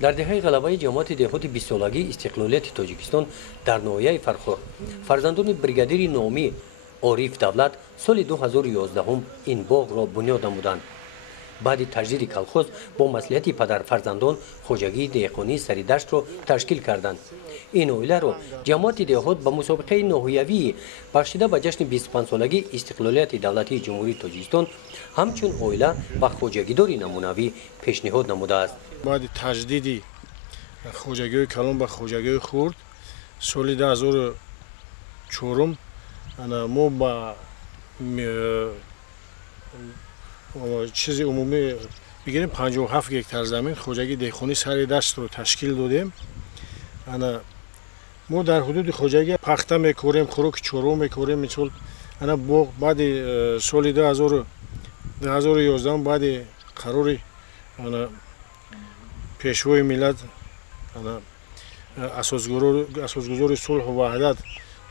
در دهه غلبه جماعت دهات 20 سالگی استقلالیت تاجیکستان در ناحیه فرخور فرزندان بریگادیر نامی عارف دولت سال 2011 این باغ را بنیاد نمودند. بعد تجدید کلخوز با مصلحت پدر فرزندان خوجگی دهقانی سریدشت را تشکیل کردند. این اویله را جماعت دهات به مسابقه ناحیوی بخشیده به جشن 25 سالگی استقلالیت دولتی جمهوری تاجیکستان همچون اویله و خوجگیداری نمونوی پیشنهاد نموده است. بعد تجدید خوجگی کلان به خوجگی خرد سال 2004 ما با چیزی عمومی بگیریم 57 گکتار زمین خوجگی دهقانی سر دشت رو تشکیل دادیم. ما در حدود خوجگی پخته میکنیم، خوراک چورو میکنیم. مثلا باغ بعد سال 2011 بعد قرار پیشوای ملت اساسگذار صلح و وحدت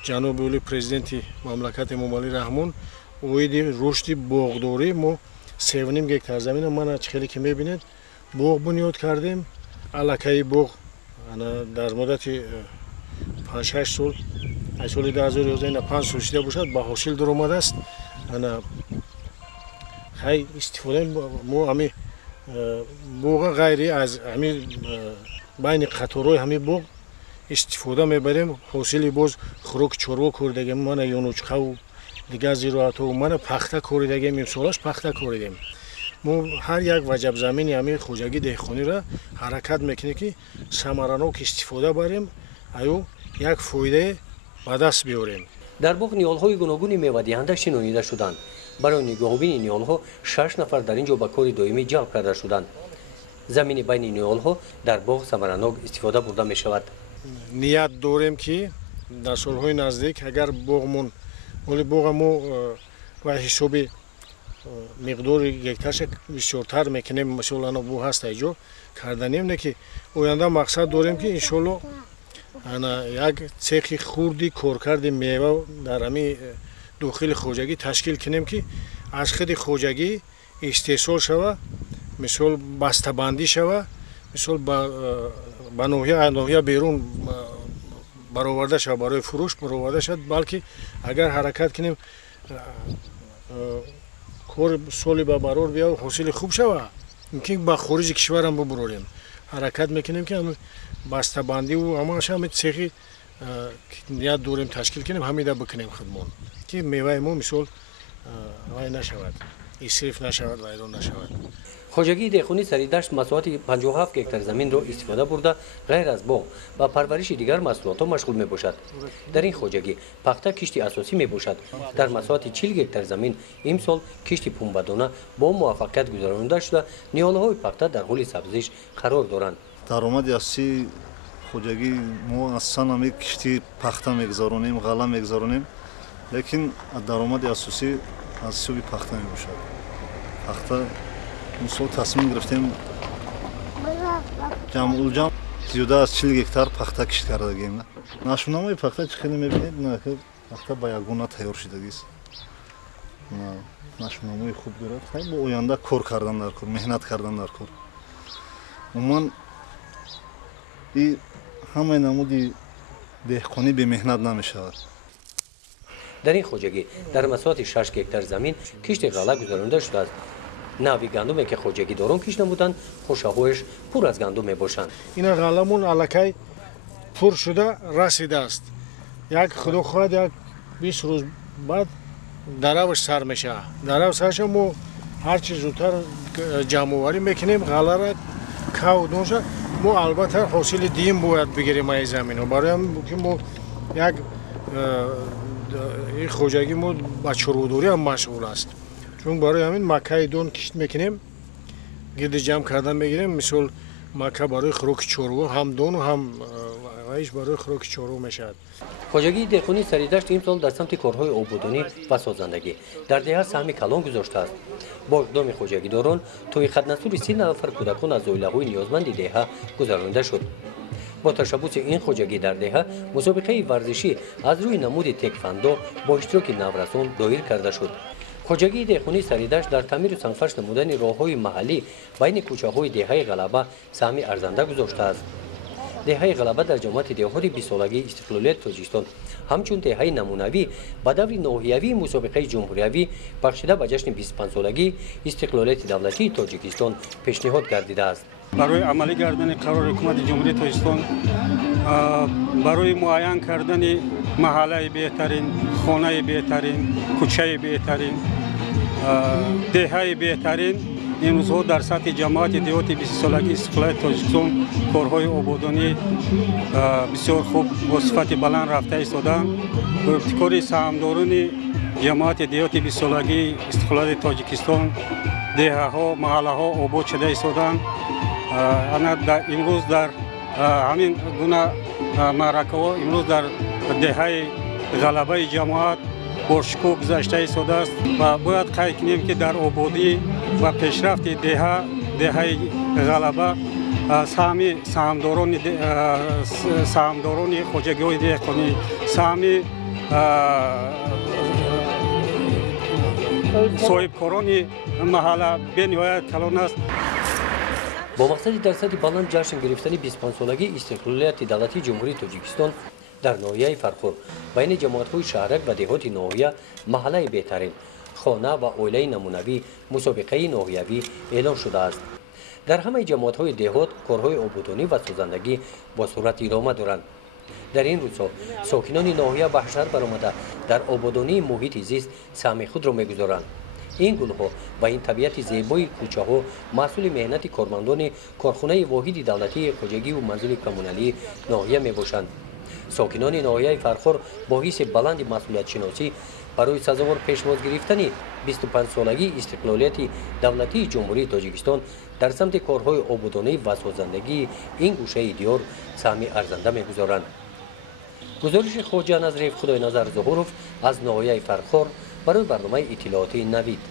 جناب اولی پرزیدنت مملکت ممالی رحمان اوید رشد باغداری ما 3.5 گکتار زمین من خیلی که میبینید باغ بنیاد کردیم. الکی باغ در مدت 5-6 سال از سال 2011 5 سال شده باشد به حاصل در آمده است. خیلی استفاده ما همی باغ غیری از همی بین قطارهای همی باغ استفاده میبریم. حاصل باز خوراک چورو کردگیم من یونوچخه و دیگه زیرات و من پخته کردگیم امسالش پخته کردیم. ما هر یک وجب زمینی همی خوجگی دهقانی را حرکت میکنه که ثمراناک استفاده بریم ایو یک فایده به دست بیاریم. در باغ نیالهای گوناگون میوه دهنده شنانیده شدند. برای نگاهبین نیالها 6 نفر در اینجا به کار دائمی جلب کرده شدند. زمین بین نیالها در باغ ثمراناک استفاده برده می شود. نیت داریم که در سالهای نزدیک اگر باغمون ولی باغ ما و حساب مقدار گکتارش بسیارتر میکنیم مثلا بو هست اینجا کردنیم نه که آینده مقصد داریم که انشالله یک цехи خردی کارکرد میوه در همین داخل خوجگی تشکیل کنیم که از خود خوجگی استحصال شود، مثل بسته‌بندی شود، مثل به ناحیه بیرون برآورده شود، برای فروش برآورده شود. بلکه اگر حرکت کنیم کار سالی به برار بیا و حاصل خوب شود ممکن به خارج کشور هم ببریم. حرکت میکنیم که بسته‌بندی و همش هم цехи نیت داریم تشکیل کنیم همیده بکنیم خودمون که میوه ما مثل وای نشود، اسراف نشود، ویران نشود. خوجگی دهقانی سریدشت مساحت 57 گکتار زمین را استفاده برده غیر از باغ و پرورش دیگر محصولات مشغول می باشد. در این خوجگی پخته کشتی اساسی می باشد. در مساحت 40 گکتار زمین امسال کشتی پنبه‌دانه با موفقیت گذرانده شده. نیاله‌های پخته در حال سبزش قرار دارند. درآمد اساسی خوجگی ما اصلا همی کشتی پخته میگذارونیم، غله میگذارونیم، لیکن درآمد اساسی از سوی پخته می باشد. پخته مثلا تصمیم گرفتیم جمع زیاده از 40 گکتار پخته کشت کردگیم. نشونامه پخته چه خیلی میبینید نه که پخته با یگانه تیار شدگی است. نشونامه خوب دارد. خیلی با آینده کار کردن در کار، مهنت کردن در کار. عموما این همه نمودی دهقانی به مهنت نمیشود. در این خوجگی در مساحت 6 گکتار زمین کشت غله گذرانده شده است. نوی گندمی که خوجگی داران کش نمودند خوشه‌هایش پر از گندم میباشند. این غلمون الکی پر شده رسیده است. یک خدا خواهد یک 20 روز بعد دروش سر میشه. دروش سرش ما هر چیز زودتر جمع آوری میکنیم غله را کو دونشه. ما البته حاصل دیم باید بگیریم این زمین. برای هم که ما یک این خوجگی ما با چرودوری هم مشغول است. چون برای همین مکه دون کشت میکنیم، گرد جمع کردن میگیریم. مثل مکه برای خوراک چورو هم دون و هم وایش برای خوراک چورو میشد. خوجگی دهقانی سریدشت امسال در سمت کارهای آبادانی و سازندگی در دهه سهم کلان گذاشته است. با اقدام خوجگی داران توی خدمت‌نصور 30 نفر کودکان از اویله‌های نیازمند دهه گذرانده شد. با تشبث این خوجگی در دهه مسابقه ورزشی از روی نمود تکواندو با اشتراک نورسان دایر کرده شد. хоҷагии деҳқонӣ Саридашт дар таъмиру сангфарш намудани роҳҳои маҳаллӣ байни кӯчаҳои деҳаи Ғалаба саҳми арзанда гузоштааст. деҳаи Ғалаба дар ҷамоати деҳоти бистсолагии истиқлолияти Тоҷикистон ҳамчун деҳаи намунавӣ ба даври ноҳиявии мусобиқаи ҷумҳуриявӣ бахшида ба ҷашни 25-солагии истиқлолияти давлатии Тоҷикистон пешниҳод гардидааст. барои амалӣ кардани қарори ҳукумати ҷумҳурии Тоҷикистон барои муайян кардани маҳаллаи беҳтарин, хонаи беҳтарин, кӯчаи беҳтарин, деҳаи беҳтарин имрӯзҳо дар сатҳи ҷамоати деҳоти 20-солагии истиқлолияти Тоҷикистон корҳои ободонӣ бисёр хуб бо сифати баланд рафта истоданд. бо ибтикори саҳмдорони ҷамоати деҳоти 20-солагии истиқлолияти Тоҷикистон деҳаҳо, маҳаллаҳо обод шуда истоданд. имрӯз дар ҳамин гуна маъракаҳо имрӯз дар деҳаи Ғалабаи ҷамоат бошукӯҳ гузашта истодааст ва бояд қайд кунем ки дар ободӣ ва пешрафти деҳаи Ғалаба саҳми саҳмдорони хоҷагиҳои деҳқонӣ, саҳми соҳибкорони маҳалла бениҳоят калон аст. бо мақсади дар сатҳи баланд ҷашн гирифтани 25-солагии истиқлолияти давлатии ҷумҳурии Тоҷикистон дар ноҳияи Фархур байни ҷамоатҳои шаҳрак ва деҳоти ноҳия маҳаллаи беҳтарин, хона ва оилаи намунавӣ, мусобиқаи ноҳиявӣ эълон шудааст. дар ҳамаи ҷамоатҳои деҳот корҳои ободонӣ ва созандагӣ бо суръат идома доранд. дар ин рӯзҳо сокинони ноҳия ба ҳашар баромада дар ободонии муҳити зист саҳми худро мегузоранд. ин гулҳо ва ин табиати зебои кӯчаҳо маҳсули меҳнати кормандони корхонаи воҳиди давлатии хоҷагиву манзили коммуналии ноҳия мебошанд. сокинони ноҳияи Фархор бо ҳисси баланди масъулиятшиносӣ барои сазовор пешвоз гирифтани 25-солагии истиқлолияти давлатии ҷумҳурии Тоҷикистон дар самти корҳои ободонӣ ва созандагии ин гӯшаи диёр саҳми арзанда мегузоранд. гузориши хоҷа Назрев Худойназар Зуҳуров аз ноҳияи Фархор барои барномаи иттилооти Навид.